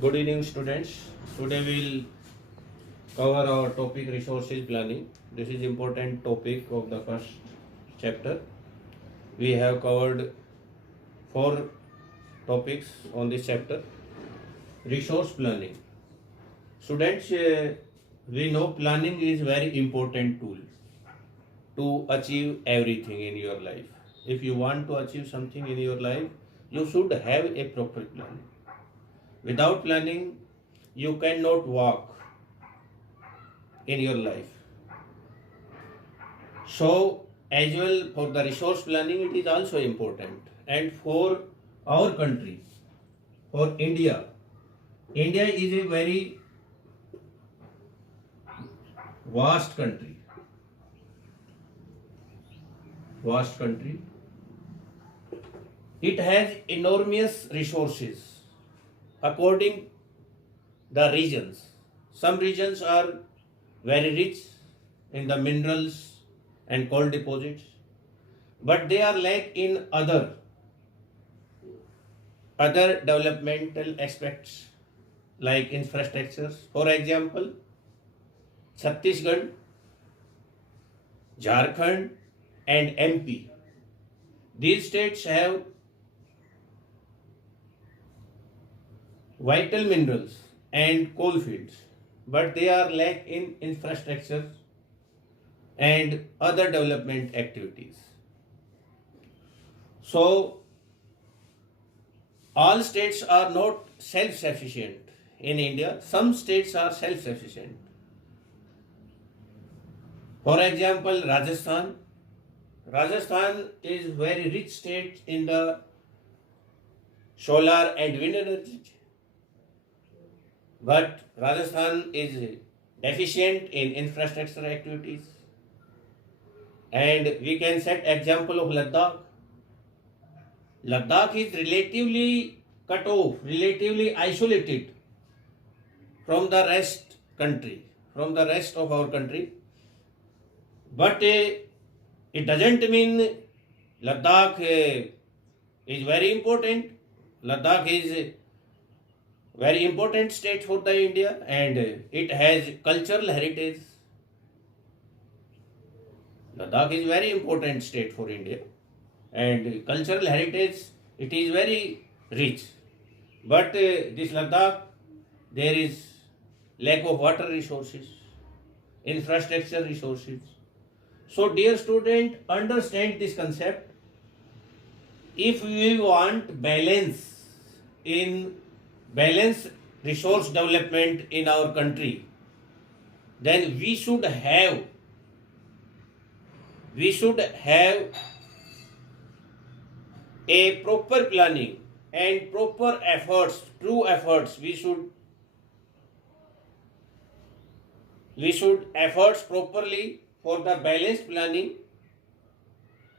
Good evening, students. Today we'll cover our topic resources planning. This is important topic of the first chapter. We have covered four topics on this chapter. Resource planning. Students, we know planning is very important tool to achieve everything in your life. If you want to achieve something in your life, you should have a proper planning. Without planning, you cannot walk in your life. So, as well for the resource planning, it is also important. And for our country, for India, India is a very vast country. Vast country. It has enormous resources according the regions. Some regions are very rich in the minerals and coal deposits, but they are lack in other developmental aspects like infrastructures. For example, Chhattisgarh, Jharkhand, and MP. These states have vital minerals and coal fields, but they are lack in infrastructure and other development activities. So, all states are not self-sufficient in India. Some states are self-sufficient. For example, Rajasthan. Rajasthan is very rich state in the solar and wind energy, but Rajasthan is deficient in infrastructure activities. And we can set example of Ladakh. Ladakh is relatively cut off, relatively isolated from the rest of our country. But it doesn't mean Ladakh is very important. Ladakh is a very important state for the India, and it has cultural heritage. Ladakh is very important state for India, and cultural heritage, it is very rich. But this Ladakh, there is lack of water resources, infrastructure resources. So dear student, understand this concept. If we want balance resource development in our country, then we should have a proper planning and proper efforts, true efforts. We should efforts properly for the balanced planning,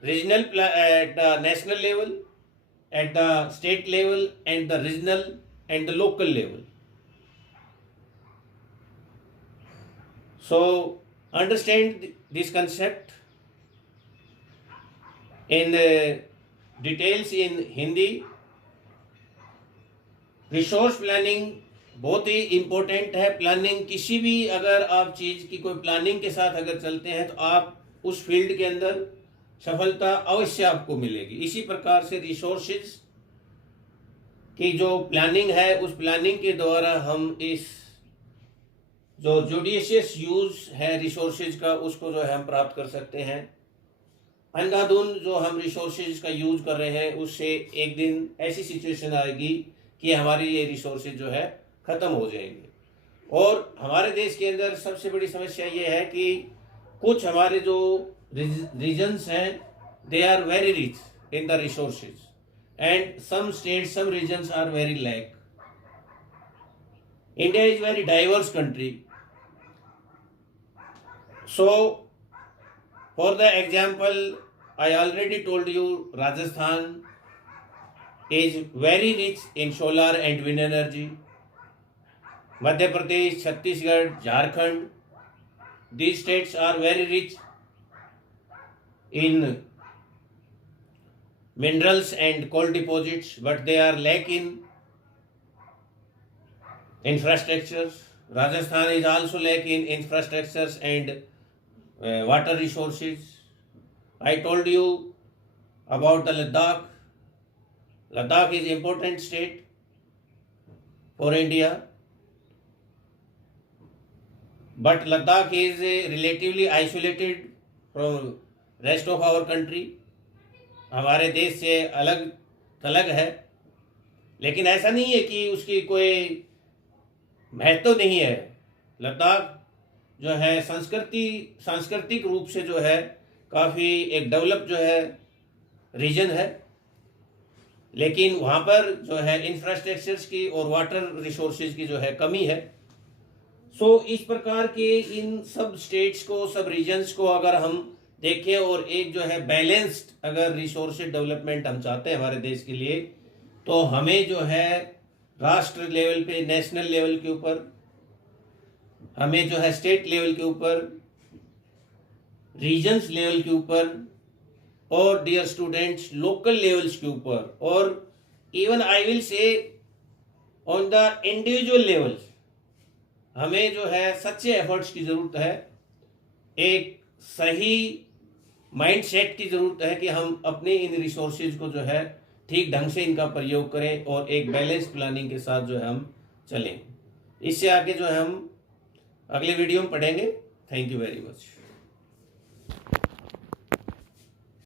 at the national level, at the state level, and the regional and the local level. So understand this concept in details in Hindi. Resource planning बहुत ही important है. Planning किसी भी, अगर आप चीज़ की कोई planning के साथ अगर चलते हैं तो आप उस फील्ड के अंदर सफलता अवश्य आपको मिलेगी. इसी प्रकार से रिसोर्सेज की जो प्लानिंग है, उस प्लानिंग के द्वारा हम इस जो जुडिशियस यूज है रिसोर्सेज का, उसको जो है हम प्राप्त कर सकते हैं. अंधाधुन जो हम रिसोर्सेज का यूज कर रहे हैं, उससे एक दिन ऐसी सिचुएशन आएगी कि हमारे ये रिसोर्सेज जो है ख़त्म हो जाएंगे. और हमारे देश के अंदर सबसे बड़ी समस्या ये है कि कुछ हमारे जो रीजन्स हैं, they are very rich in the resources and some states, some regions are very lack. India is very diverse country. So, for the example, I already told you Rajasthan is very rich in solar and wind energy. Madhya Pradesh, Chhattisgarh, Jharkhand, these states are very rich in minerals and coal deposits, but they are lack in infrastructures. Rajasthan is also lacking in infrastructures and water resources. I told you about the Ladakh. Ladakh is important state for India, but Ladakh is relatively isolated from rest of our country. हमारे देश से अलग थलग है, लेकिन ऐसा नहीं है कि उसकी कोई महत्व नहीं है। लद्दाख जो है सांस्कृतिक रूप से जो है काफ़ी एक डेवलप जो है रीजन है, लेकिन वहाँ पर जो है इंफ्रास्ट्रक्चर्स की और वाटर रिसोर्सेज की जो है कमी है। सो इस प्रकार के इन सब स्टेट्स को, सब रीजन्स को अगर हम देखें और एक जो है बैलेंस्ड अगर रिसोर्स डेवलपमेंट हम चाहते हैं हमारे देश के लिए, तो हमें जो है राष्ट्र लेवल पे, नेशनल लेवल के ऊपर, हमें जो है स्टेट लेवल के ऊपर, रीजन्स लेवल के ऊपर, और डियर स्टूडेंट्स लोकल लेवल्स के ऊपर, और even I will say on the individual levels हमें जो है सच्चे एफर्ट्स की ज़रूरत है। एक सही माइंडसेट की ज़रूरत है कि हम अपने इन रिसोर्सेज को जो है ठीक ढंग से इनका प्रयोग करें और एक बैलेंस प्लानिंग के साथ जो है हम चलें। इससे आगे जो है हम अगले वीडियो में पढ़ेंगे। Thank you very much.